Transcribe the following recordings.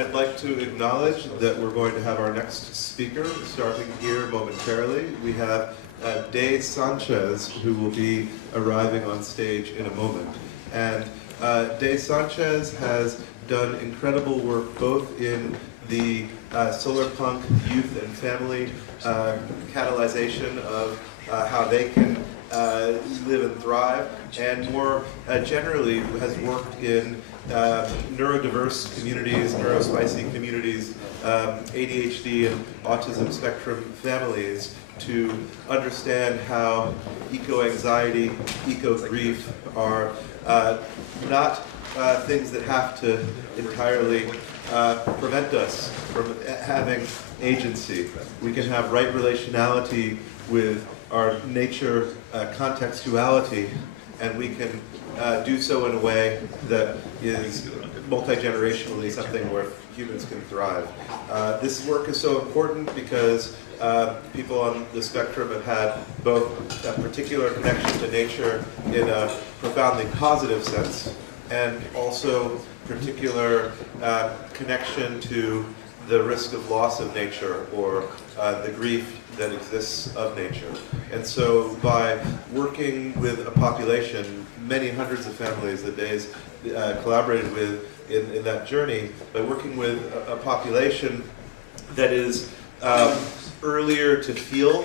I'd like to acknowledge that we're going to have our next speaker starting here momentarily. We have Sanchez, who will be arriving on stage in a moment. And Sanchez has done incredible work both in the Solarpunk youth and family catalyzation of how they can live and thrive, and more generally has worked in neurodiverse communities, neurospicy communities, ADHD and autism spectrum families, to understand how eco-anxiety, eco-grief are not things that have to entirely prevent us from having agency. We can have right relationality with our nature contextuality, and we can do so in a way that is multi-generationally something where humans can thrive. This work is so important because people on the spectrum have had both a particular connection to nature in a profoundly positive sense, and also particular connection to the risk of loss of nature, or the grief that exists of nature. And so by working with a population, many hundreds of families that Days collaborated with in that journey, by working with a population that is earlier to feel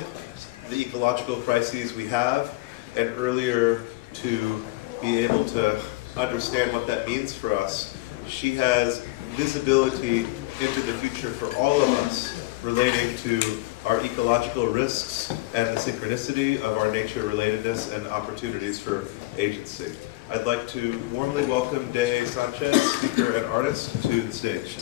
the ecological crises we have, and earlier to be able to understand what that means for us, she has visibility into the future for all of us relating to our ecological risks and the synchronicity of our nature relatedness and opportunities for agency. I'd like to warmly welcome Sanchez, speaker and artist, to the stage.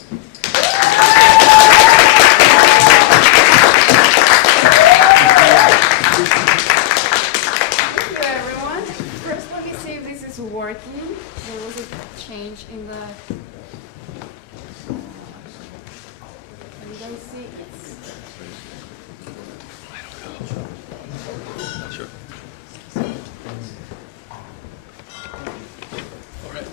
Thank you, everyone. First, let me see if this is working. There was a change in the... Can you guys see? Sure. All right.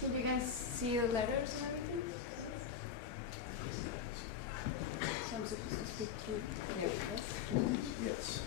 Can you guys see the letters and everything? So I'm supposed to speak through here, yes? Yes.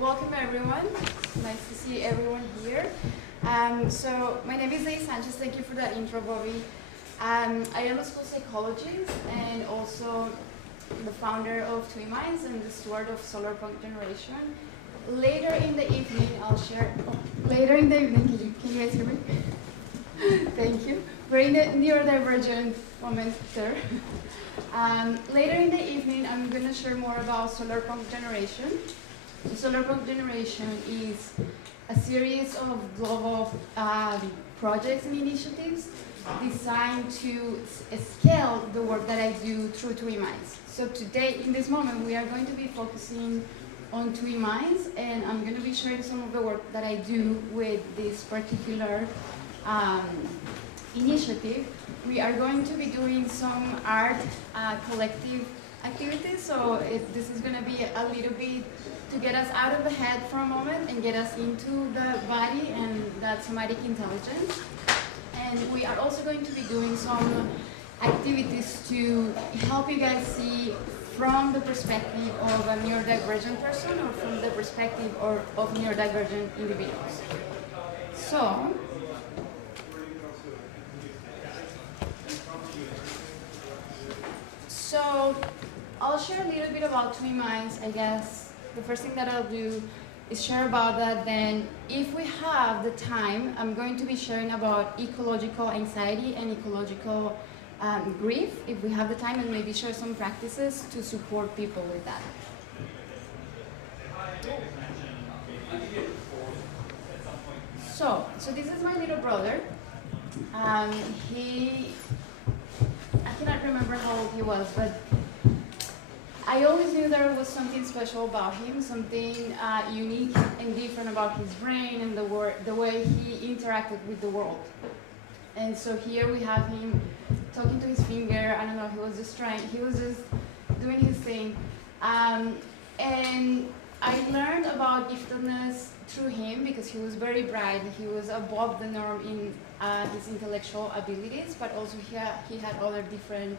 Welcome, everyone. Nice to see everyone here. So my name is Sanchez. Thank you for that intro, Bobby. I am a school psychologist and also the founder of Twin Minds and the steward of Solarpunk Generation. Later in the evening, I'll share. Later in the evening, can you guys hear me? Thank you. We're in the neurodivergent moment there. Later in the evening, I'm going to share more about Solarpunk Generation. The Solarpunk Generation is a series of global projects and initiatives designed to scale the work that I do through Twin Minds. So today, in this moment, we are going to be focusing on Twin Minds, and I'm going to be sharing some of the work that I do with this particular initiative. We are going to be doing some art collective activities, so this is going to be a little bit to get us out of the head for a moment and get us into the body and that somatic intelligence. And we are also going to be doing some activities to help you guys see from the perspective of a neurodivergent person or from the perspective of neurodivergent individuals. So I'll share a little bit about Twin Minds, I guess. The first thing that I'll do share about that. Then if we have the time, I'm going to be sharing about ecological anxiety and ecological grief, if we have the time, and maybe share some practices to support people with that. So this is my little brother. I cannot remember how old he was, but I always knew there was something special about him, something unique and different about his brain and the way he interacted with the world. And so here we have him talking to his finger. I don't know, he was just doing his thing. And I learned about giftedness through him because he was very bright. He was above the norm in his intellectual abilities, but also he had other different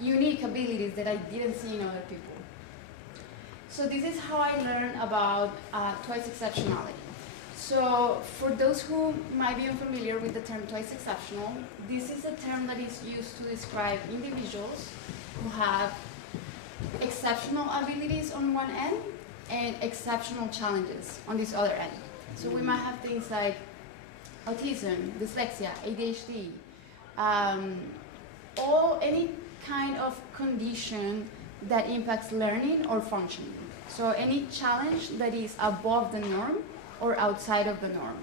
unique abilities that I didn't see in other people. So this is how I learned about twice exceptionality. So for those who might be unfamiliar with the term twice exceptional, this is a term that is used to describe individuals who have exceptional abilities on one end and exceptional challenges on this other end. So we might have things like autism, dyslexia, ADHD, any kind of condition that impacts learning or functioning. So any challenge that is above the norm or outside of the norm.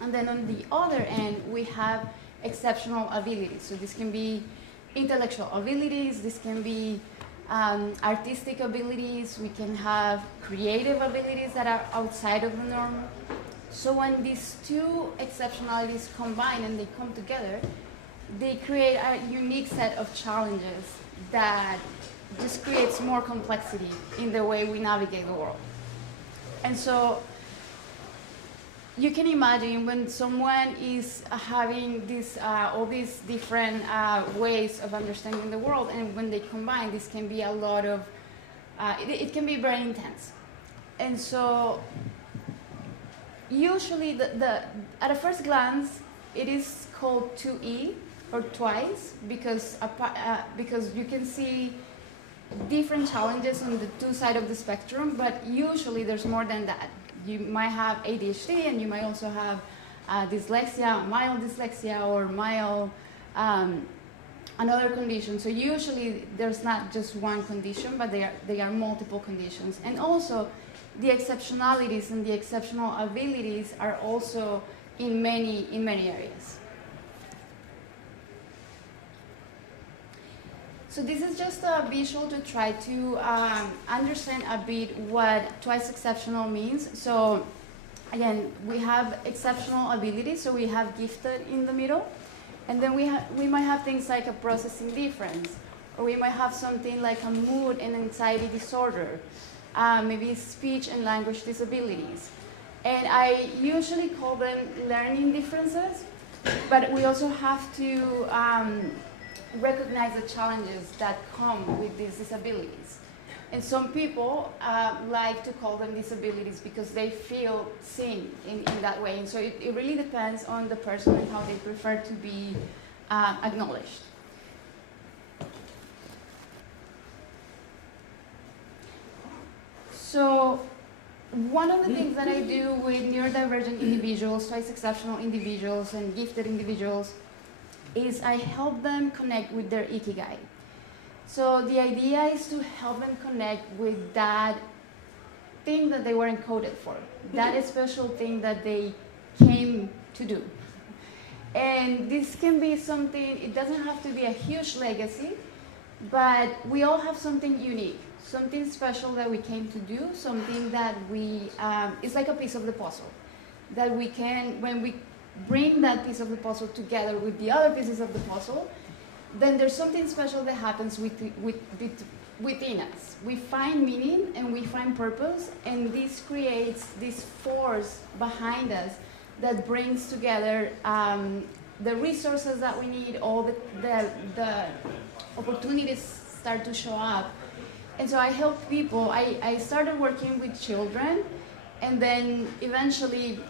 And then on the other end, we have exceptional abilities. So this can be intellectual abilities, this can be artistic abilities, we can have creative abilities that are outside of the norm. So when these two exceptionalities combine and they come together, they create a unique set of challenges that just creates more complexity in the way we navigate the world. And so you can imagine when someone is having this, all these different ways of understanding the world, and when they combine, this can be a lot of, it can be very intense. And so usually, at a first glance, it is called 2E, or twice, because you can see different challenges on the two sides of the spectrum, but usually there's more than that. You might have ADHD, and you might also have dyslexia, mild dyslexia, or mild another condition. So usually there's not just one condition, but they are multiple conditions. And also the exceptionalities and the exceptional abilities are also in many areas. So this is just a visual to try to understand a bit what twice exceptional means. So again, we have exceptional abilities, so we have gifted in the middle. And then we might have things like a processing difference, or we might have something like a mood and anxiety disorder, maybe speech and language disabilities. And I usually call them learning differences, but we also have to recognize the challenges that come with these disabilities. And some people like to call them disabilities because they feel seen in that way. And so it really depends on the person and how they prefer to be acknowledged. So one of the things that I do with neurodivergent individuals, twice exceptional individuals, and gifted individuals is I help them connect with their ikigai. So the idea is to help them connect with that thing that they were encoded for, that special thing that they came to do. And this can be something, it doesn't have to be a huge legacy, but we all have something unique, something special that we came to do, something that it's like a piece of the puzzle, that we can, when we bring that piece of the puzzle together with the other pieces of the puzzle, then there's something special that happens within us. We find meaning and we find purpose, and this creates this force behind us that brings together the resources that we need, all the opportunities start to show up. And so I help people. I started working with children, and then eventually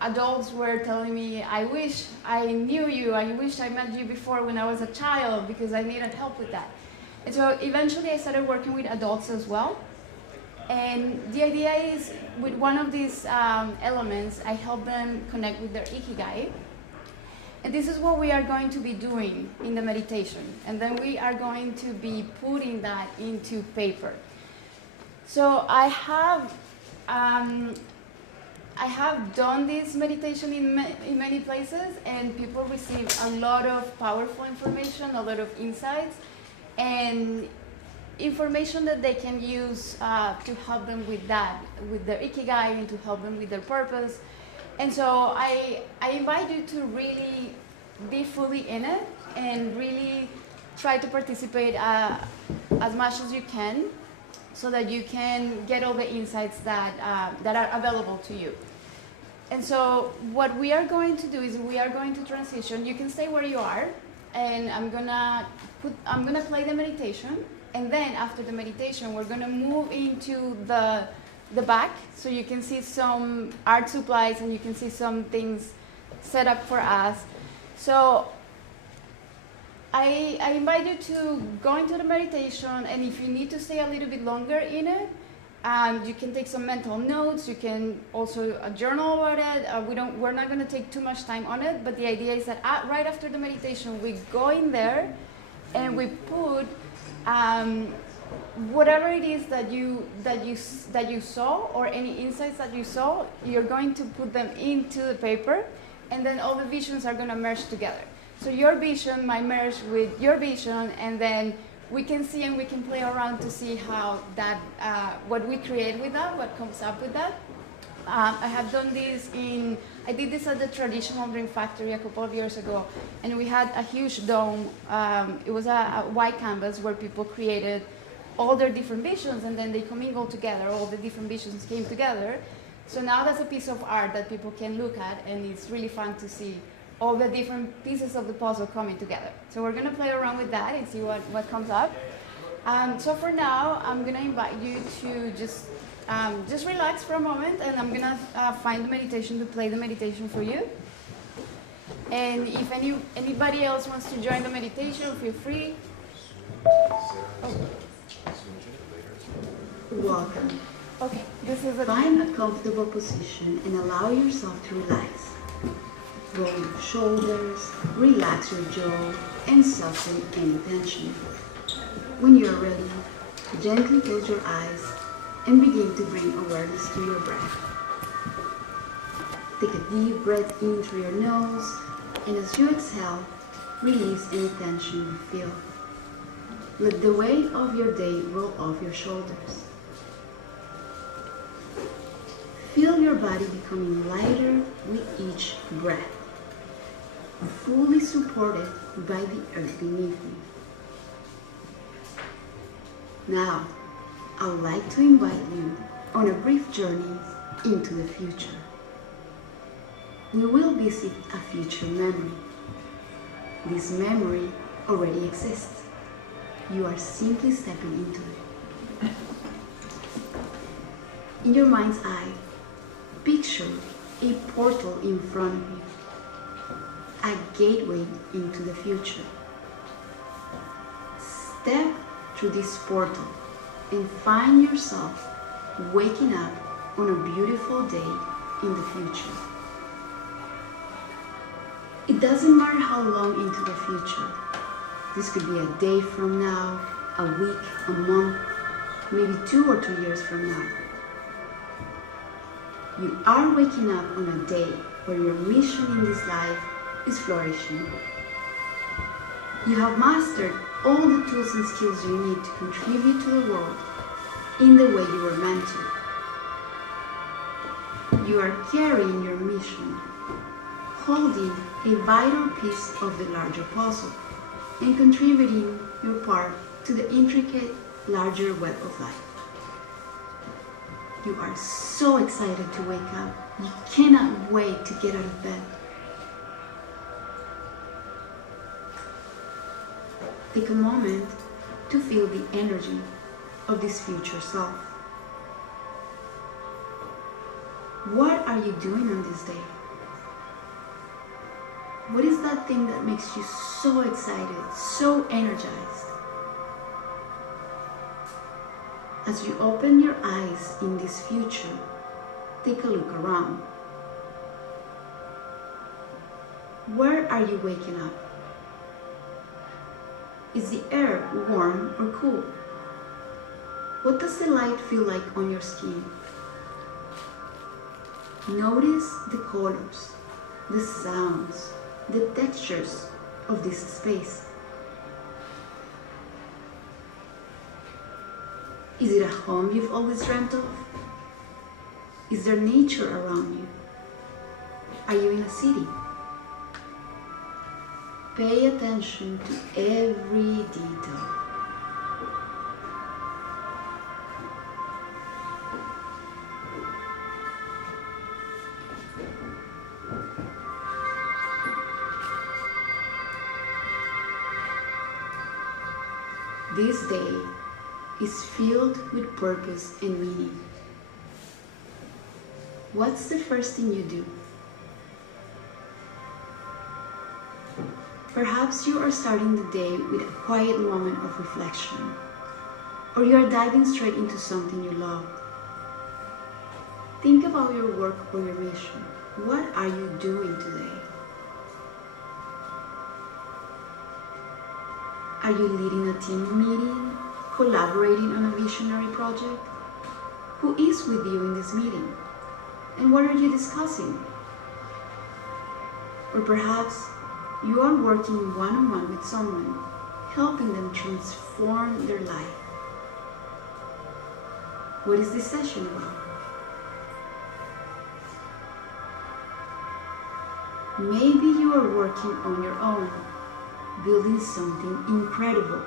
adults were telling me, I wish I knew you, I wish I met you before when I was a child because I needed help with that. And so eventually I started working with adults as well. And the idea is, with one of these elements, I help them connect with their ikigai. And this is what we are going to be doing in the meditation. And then we are going to be putting that into paper. So I have done this meditation in many places, and people receive a lot of powerful information, a lot of insights, and information that they can use to help them with that, with their ikigai, and to help them with their purpose. And so I invite you to really be fully in it and really try to participate as much as you can, so that you can get all the insights that are available to you. And so what we are going to do is we are going to transition. You can stay where you are, and I'm gonna play the meditation, and then after the meditation we're gonna move into the back, so you can see some art supplies and you can see some things set up for us. So I invite you to go into the meditation, and if you need to stay a little bit longer in it, you can take some mental notes. You can also journal about it. We're not going to take too much time on it, but the idea is that right after the meditation, we go in there and we put whatever it is that you saw, or any insights that you saw. You're going to put them into the paper, and then all the visions are going to merge together. So your vision might merge with your vision, and then we can see and we can play around to see how that, what we create with that, what comes up with that. I have done this I did this at the Traditional Drink Factory a couple of years ago, and we had a huge dome. It was a white canvas where people created all their different visions, and then they commingled together. All the different visions came together. So now that's a piece of art that people can look at, and it's really fun to see all the different pieces of the puzzle coming together. So we're going to play around with that and see what comes up. So for now, I'm going to invite you to just relax for a moment, and I'm going to find the meditation to play the meditation for you. And if anybody else wants to join the meditation, feel free. Oh. Welcome. Okay, this is Find a comfortable position and allow yourself to relax. Roll your shoulders, relax your jaw, and soften any tension. When you're ready, gently close your eyes and begin to bring awareness to your breath. Take a deep breath in through your nose, and as you exhale, release any tension you feel. Let the weight of your day roll off your shoulders. Feel your body becoming lighter with each breath, fully supported by the earth beneath you. Now, I would like to invite you on a brief journey into the future. We will visit a future memory. This memory already exists. You are simply stepping into it. In your mind's eye, picture a portal in front of you, a gateway into the future. Step through this portal and find yourself waking up on a beautiful day in the future. It doesn't matter how long into the future. This could be a day from now, a week, a month, maybe 2 or 3 years from now. You are waking up on a day where your mission in this life is flourishing. You have mastered all the tools and skills you need to contribute to the world in the way you were meant to. You are carrying your mission, holding a vital piece of the larger puzzle, and contributing your part to the intricate, larger web of life. You are so excited to wake up. You cannot wait to get out of bed. Take a moment to feel the energy of this future self. What are you doing on this day? What is that thing that makes you so excited, so energized? As you open your eyes in this future, take a look around. Where are you waking up? Is the air warm or cool? What does the light feel like on your skin? Notice the colors, the sounds, the textures of this space. Is it a home you've always dreamt of? Is there nature around you? Are you in a city? Pay attention to every detail. This day is filled with purpose and meaning. What's the first thing you do? Perhaps you are starting the day with a quiet moment of reflection, or you are diving straight into something you love. Think about your work or your mission. What are you doing today? Are you leading a team meeting, collaborating on a visionary project? Who is with you in this meeting? And what are you discussing? Or perhaps you are working one-on-one with someone, helping them transform their life. What is this session about? Maybe you are working on your own, building something incredible,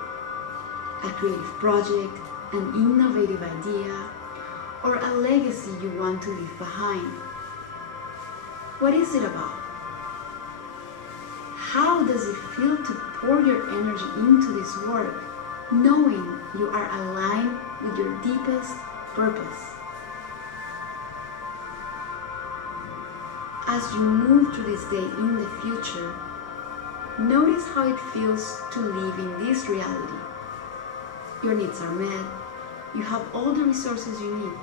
a creative project, an innovative idea, or a legacy you want to leave behind. What is it about? How does it feel to pour your energy into this work, knowing you are aligned with your deepest purpose? As you move through this day in the future, notice how it feels to live in this reality. Your needs are met, you have all the resources you need,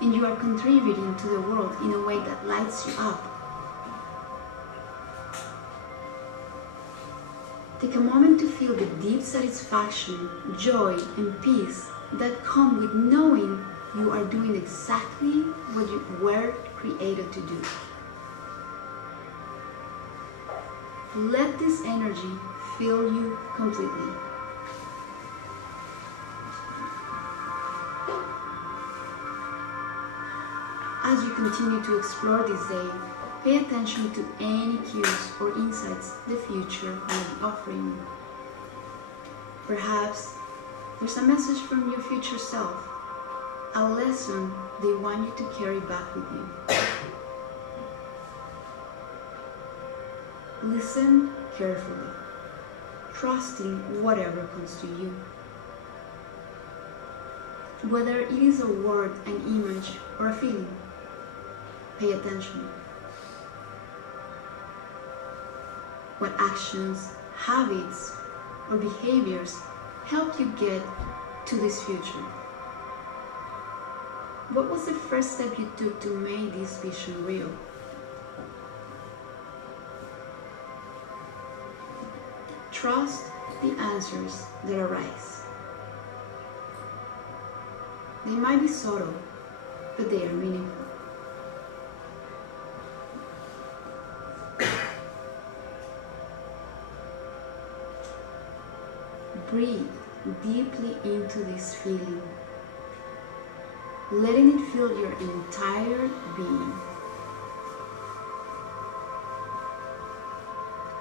and you are contributing to the world in a way that lights you up. Take a moment to feel the deep satisfaction, joy, and peace that come with knowing you are doing exactly what you were created to do. Let this energy fill you completely. As you continue to explore this day, pay attention to any cues or insights the future may be offering you. Perhaps there's a message from your future self, a lesson they want you to carry back with you. Listen carefully, trusting whatever comes to you. Whether it is a word, an image, or a feeling, pay attention. What actions, habits, or behaviors help you get to this future? What was the first step you took to make this vision real? Trust the answers that arise. They might be subtle, but they are meaningful. Breathe deeply into this feeling, letting it fill your entire being.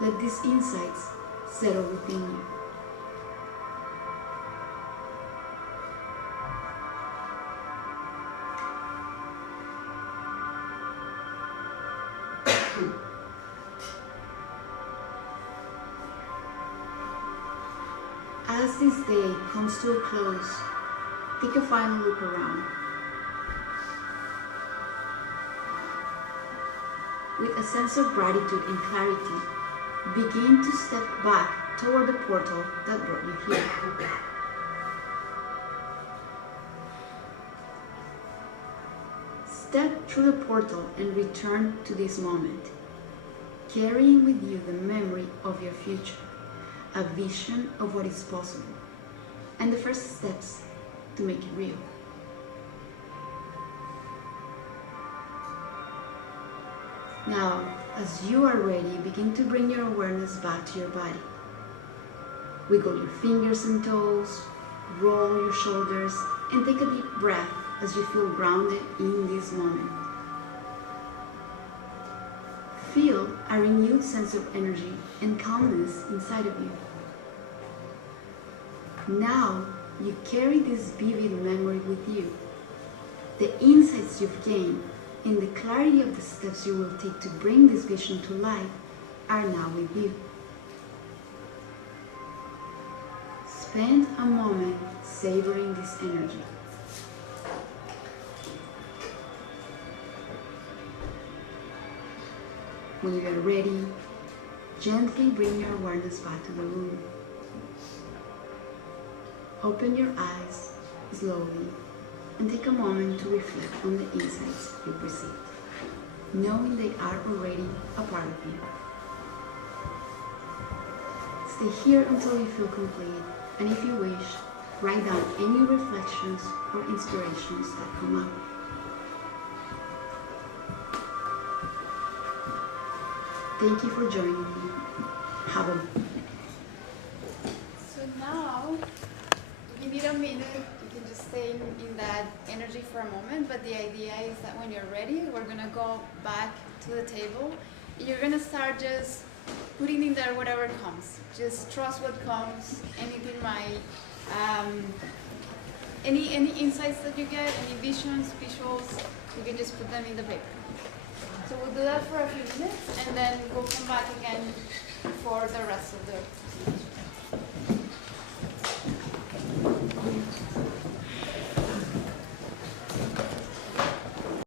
Let these insights settle within you. As this day comes to a close, take a final look around. With a sense of gratitude and clarity, begin to step back toward the portal that brought you here. Step through the portal and return to this moment, carrying with you the memory of your future, a vision of what is possible, and the first steps to make it real. Now, as you are ready, begin to bring your awareness back to your body. Wiggle your fingers and toes, roll your shoulders, and take a deep breath as you feel grounded in this moment. Feel a renewed sense of energy and calmness inside of you. Now, you carry this vivid memory with you. The insights you've gained and the clarity of the steps you will take to bring this vision to life are now with you. Spend a moment savoring this energy. When you are ready, gently bring your awareness back to the room. Open your eyes slowly and take a moment to reflect on the insights you perceived, knowing they are already a part of you. Stay here until you feel complete, and if you wish, write down any reflections or inspirations that come up. Thank you for joining me. Have a... So now, if you need a minute, you can just stay in that energy for a moment, but the idea is that when you're ready, we're gonna go back to the table. You're gonna start just putting in there whatever comes. Just trust what comes, anything might, any insights that you get, any visions, visuals, you can just put them in the paper. So we'll do that for a few minutes, and then we'll come back again for the rest of the